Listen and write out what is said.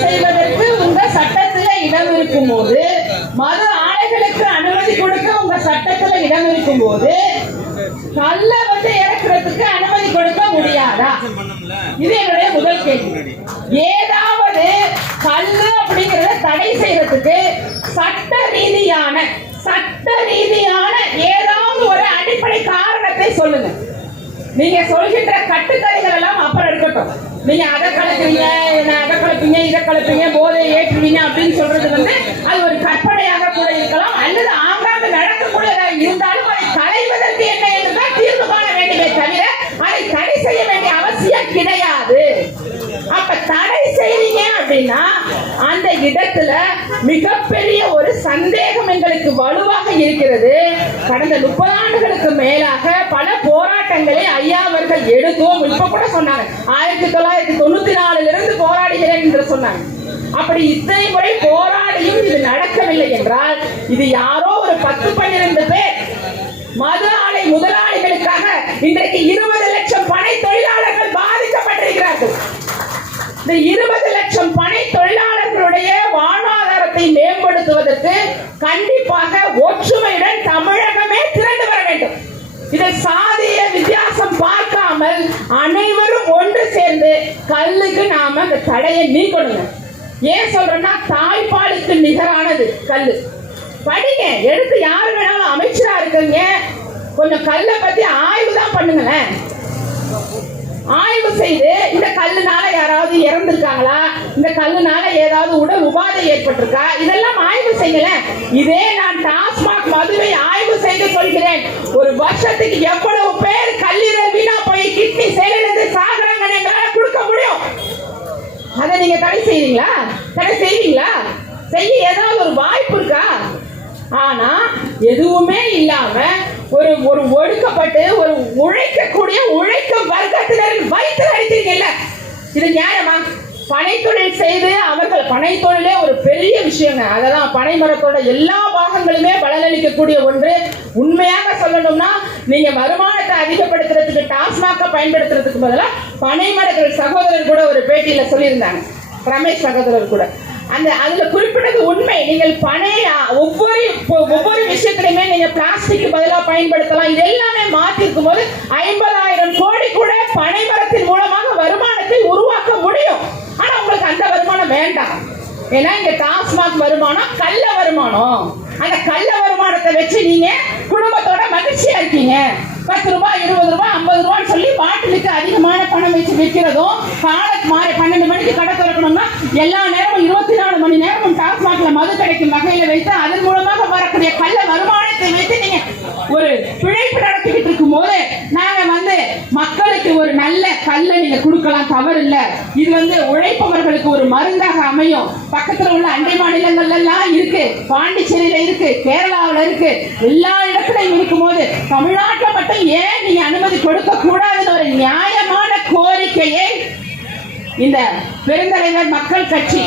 செய்வதற்கு உங்க சட்டத்துல இடம் இருக்கும் போது, மது ஆலைகளுக்கு அனுமதி கொடுக்க உங்க சட்டத்துல இடம் இருக்கும் போது, கல்ல இறக்குறதுக்கு அனுமதி கொடுக்க முடியாதா? இது என்னுடைய முதல் கேள்வி. ஏதாவது கல்லு அப்படிங்கறத தடை செய்யறதுக்கு சட்ட ரீதியான ஏதாவது ஒரு அடிப்படை காரணத்தை சொல்லுங்க. நீங்க சொல்கின்ற கட்டுக்கதைகள் எல்லாம் அப்புறம் இருக்கட்டும். நீங்க அதை கலக்குவீங்க, அதை கலப்பீங்க, இதை கலப்பீங்க, போதை ஏற்றுவீங்க அப்படின்னு சொல்றது அது ஒரு கற்பனையாக கூட இருக்கலாம், அல்லது ஆங்காங்க நடக்கக்கூடியதா இருந்தாலும் அதை களைவதற்கு என்ன என்றுதான் தீர்வு காண வேண்டுமே தவிர அதை தடை செய்ய வேண்டிய அவசியம் கிடையாது. அப்ப தடை செய்வீங்க அப்படின்னா அந்த இடத்துல மிகப்பெரிய ஒரு சந்தேகம் எங்களுக்கு வலுவாக இருக்கிறது. கடந்த 30 ஆண்டுகளுக்கு மேலாக பல போராட்டங்களை ஐயா அவர்கள் எடுத்தோம். இப்ப கூட சொன்னாங்க 1994 இருந்து போராடுகிறேன் என்று சொன்னாங்க. அப்படி இத்தனை முறை போராடியும் இது நடக்கவில்லை என்றால் இது யாரோ ஒரு 10-12 பேர் மது ஆலை முதலாளிகளுக்காக இன்றைக்கு 20 லட்சம் பனை தொழிலாளர்கள் பாதிக்கப்பட்டிருக்கிறார்கள். இந்த 20 லட்சம் பனை தொழிலாளர்களுடைய வாழ்வாதாரத்தை மேம்படுத்துவதற்கு கண்டிப்பாக ஒற்றுமையுடன் தமிழகமே திரண்டு வர வேண்டும். இதில் சாதிய வித்தியாசம் பார்க்காமல் அனைவரும் ஒன்று சேர்ந்து கல்லுக்கு நாம அந்த தடையை நீக்கணும். ஏன் சொல்றேன்னா தாய்ப்பாலுக்கு நிகரானது கல்லு. படிங்க, எடுத்து யாரு வேணாலும் அமைச்சரா இருக்கீங்க, கொஞ்சம் கல்லை பத்தி ஆய்வு தான் பண்ணுங்களேன். ஆய்வு செய்து இந்த கல்லுனால யாராவது இறந்திருக்காங்களா, இந்த கல்லுனால ஏதாவது உடல் உபாதை ஏற்பட்டிருக்கா, இதெல்லாம் ஆய்வு செய்யல. இதே நான் டாஸ்மாக் மதுவை ஆய்வு செய்து சொல்கிறேன். ஒரு வருஷத்துக்கு எவ்வளவு பேர் கல்லீரல் வீணா போய் கிட்னி செயலிழந்து சாகுறாங்கன்னு எங்களால கொடுக்க முடியும். அதை நீங்க தடை செய்வீங்களா? செய்ய ஏதாவது ஒரு வாய்ப்பு இருக்கா? ஆனா எதுவுமே இல்லாம ஒரு ஒடுக்கப்பட்டு ஒரு உழைக்கக்கூடிய உழைக்கும் வர்க்கத்தினரின் வயிற்றில் அடிக்கிறீங்கல்ல, இது நியாயமா? பனைத்தொழில் செய்து அவர்கள் பனைத்தொழிலே ஒரு பெரிய விஷயங்க. அதெல்லாம் பனை மரத்தோட எல்லா பாகங்களுமே பலனளிக்கக்கூடிய ஒன்று. உண்மையாக சொல்லணும்னா நீங்க வருமானத்தை அதிகப்படுத்துறதுக்கு டாஸ்மாக பயன்படுத்துறதுக்கு பதிலாக பனை மரங்கள் சகோதரர் கூட ஒரு பேட்டியில சொல்லியிருந்தாங்க, ரமேஷ் சகோதரர் கூட. அதுல குறிப்பிட்டது உண்மை. நீங்கள் பனைய ஒவ்வொரு விஷயத்திலுமே நீங்க பிளாஸ்டிக் பதிலாக பயன்படுத்தலாம். இது எல்லாமே மாற்றி இருக்கும் போது 50,000 கோடி கூட பனை மரத்தின் மூலமாக வருமானத்தை உருவாக்க முடியும். ஆனா உங்களுக்கு அந்த வருமானம் வேண்டாம். ஏன்னா இங்க டாஸ்மாக் வருமானம் கள்ள வருமானம். அந்த கள்ள வருமானத்தை வச்சு நீங்க குடும்பத்தோட மகிழ்ச்சியா இருக்கீங்க. 10 ரூபாய், 20 ரூபாய், 50 ரூபான்னு சொல்லி பாட்டிலுக்கு அதிகமான பணம் வச்சு விற்கிறதும், காலத்து மாறி 12 மணிக்கு கடை திறக்கணும்னா எல்லா நேரமும் 24 மணி நேரமும் டாஸ்மாக்ல மது கிடைக்கும் வகையில வைத்து அதன் மூலமாக வரக்கூடிய கள்ள வருமானத்தை வைத்து நீங்க ஒரு பிழைப்பு நடத்திக்கிட்டு இருக்கும் போது நாங்க மக்களுக்கு ஒரு நல்ல கல்லை நீங்க கொடுக்கலாம், தவறு இல்ல. இது உழைப்பவர்களுக்கு ஒரு மருந்தாக அமையும். பக்கத்துல உள்ள அண்டை மாநிலங்கள்ல எல்லாம் இருக்கு, பாண்டிச்சேரியில இருக்கு, கேரளாவில் இருக்கு, எல்லா இடத்துலையும் இருக்கும் போது தமிழ்நாட்டில் மட்டும் ஏன் நீங்க அனுமதி கொடுக்க கூடாதுன்னு ஒரு நியாயமான கோரிக்கையை இந்த பெருந்தலைவர் மக்கள் கட்சி